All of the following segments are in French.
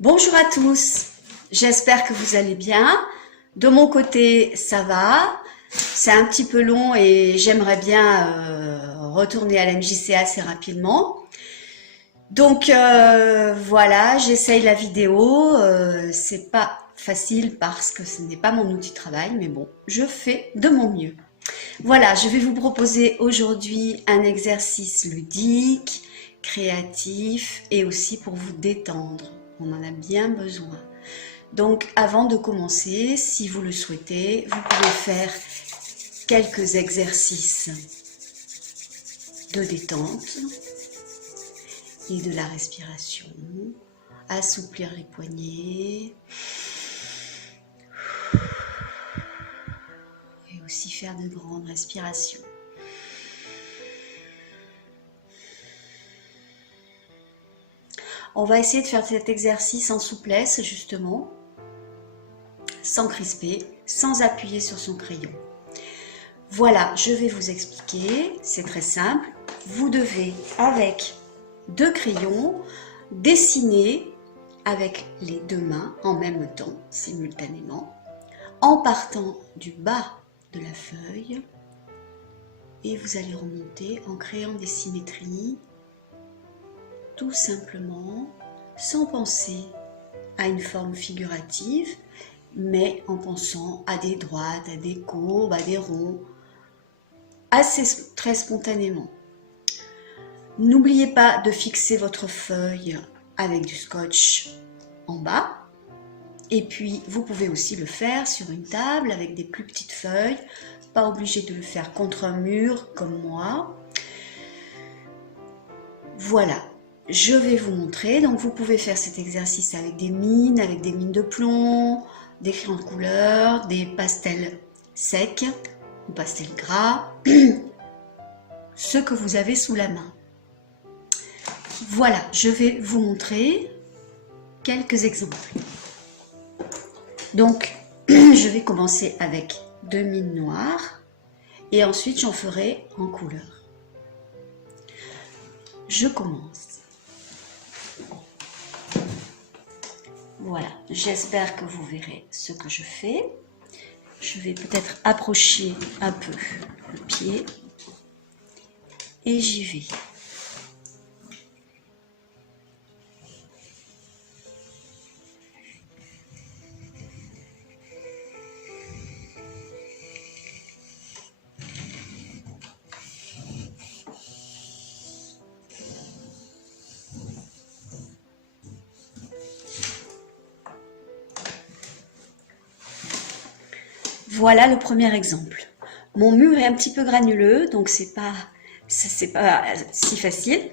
Bonjour à tous, j'espère que vous allez bien. De mon côté, ça va. C'est un petit peu long et j'aimerais bien retourner à la MJC assez rapidement. Donc voilà, j'essaye la vidéo. C'est pas facile parce que ce n'est pas mon outil de travail, mais bon, je fais de mon mieux. Voilà, je vais vous proposer aujourd'hui un exercice ludique, créatif et aussi pour vous détendre. On en a bien besoin. Donc avant de commencer, si vous le souhaitez, vous pouvez faire quelques exercices de détente et de la respiration. Assouplir les poignets. Et aussi faire de grandes respirations. On va essayer de faire cet exercice en souplesse, justement, sans crisper, sans appuyer sur son crayon. Voilà, je vais vous expliquer, c'est très simple. Vous devez, avec deux crayons, dessiner avec les deux mains en même temps, simultanément, en partant du bas de la feuille, et vous allez remonter en créant des symétries, tout simplement, sans penser à une forme figurative, mais en pensant à des droites, à des courbes, à des ronds, très spontanément. N'oubliez pas de fixer votre feuille avec du scotch en bas. Et puis, vous pouvez aussi le faire sur une table avec des plus petites feuilles. Pas obligé de le faire contre un mur comme moi. Voilà. Je vais vous montrer, donc vous pouvez faire cet exercice avec des mines de plomb, des crayons de couleur, des pastels secs ou pastels gras, ce que vous avez sous la main. Voilà, je vais vous montrer quelques exemples. Donc, je vais commencer avec deux mines noires et ensuite j'en ferai en couleur. Je commence. Voilà, j'espère que vous verrez ce que je fais. Je vais peut-être approcher un peu le pied et j'y vais. Voilà le premier exemple. Mon mur est un petit peu granuleux, donc c'est pas si facile.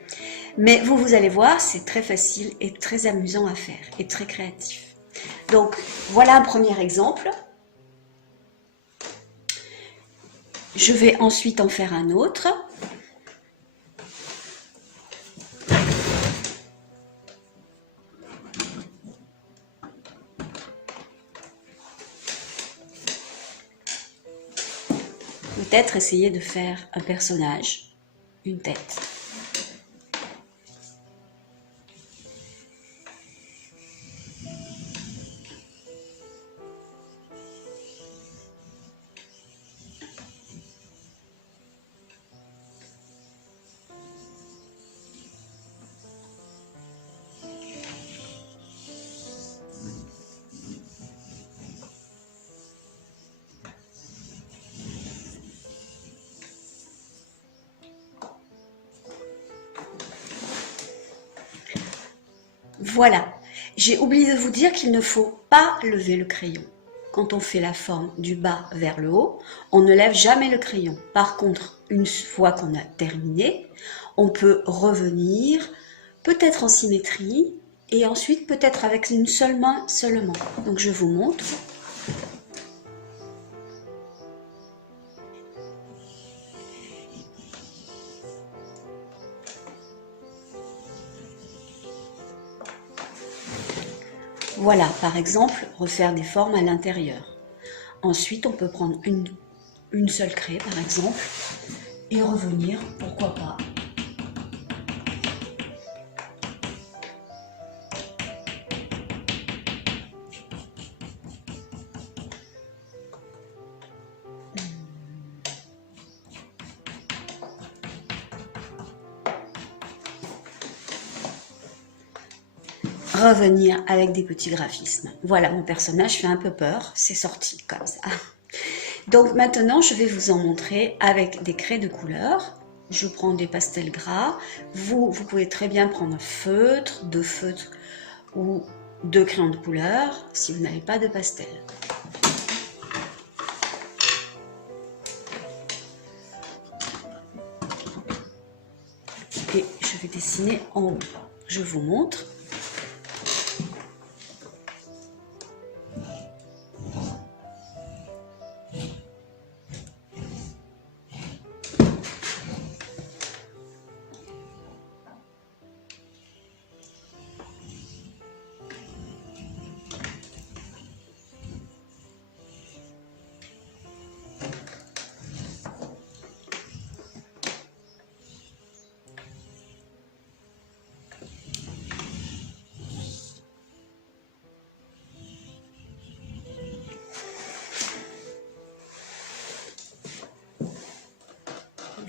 Mais vous allez voir, c'est très facile et très amusant à faire et très créatif. Donc voilà un premier exemple. Je vais ensuite en faire un autre. Peut-être essayer de faire un personnage, une tête. Voilà, j'ai oublié de vous dire qu'il ne faut pas lever le crayon. Quand on fait la forme du bas vers le haut, on ne lève jamais le crayon. Par contre, une fois qu'on a terminé, on peut revenir, peut-être en symétrie, et ensuite peut-être avec une seule main seulement. Donc je vous montre. Voilà, par exemple, refaire des formes à l'intérieur. Ensuite, on peut prendre une seule craie, par exemple, et revenir, pourquoi pas, revenir avec des petits graphismes. Voilà, mon personnage fait un peu peur, c'est sorti comme ça. Donc maintenant, je vais vous en montrer avec des craies de couleur. Je prends des pastels gras. Vous pouvez très bien prendre un feutre, deux feutres ou deux crayons de couleur si vous n'avez pas de pastel. Et je vais dessiner en haut. Je vous montre.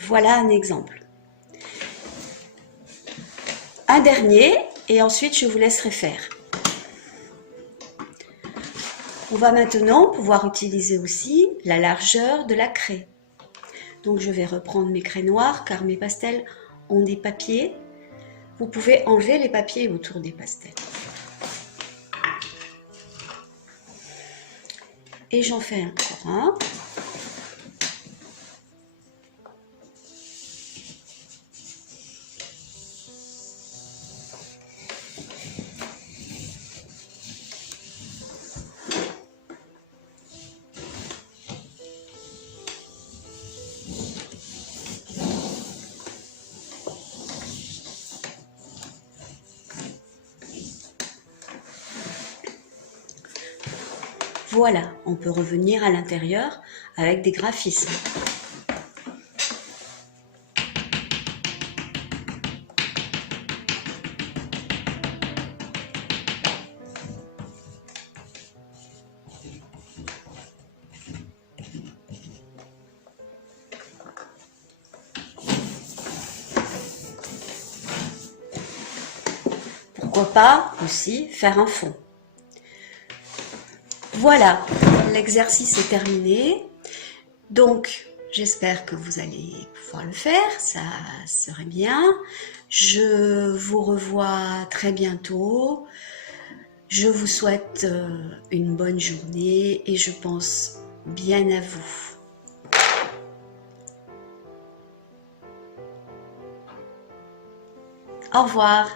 Voilà un exemple. Un dernier et ensuite je vous laisserai faire. On va maintenant pouvoir utiliser aussi la largeur de la craie. Donc je vais reprendre mes craies noires car mes pastels ont des papiers. Vous pouvez enlever les papiers autour des pastels. Et j'en fais encore un. Voilà, on peut revenir à l'intérieur avec des graphismes. Pourquoi pas aussi faire un fond. Voilà, l'exercice est terminé. Donc, j'espère que vous allez pouvoir le faire, ça serait bien. Je vous revois très bientôt. Je vous souhaite une bonne journée et je pense bien à vous. Au revoir.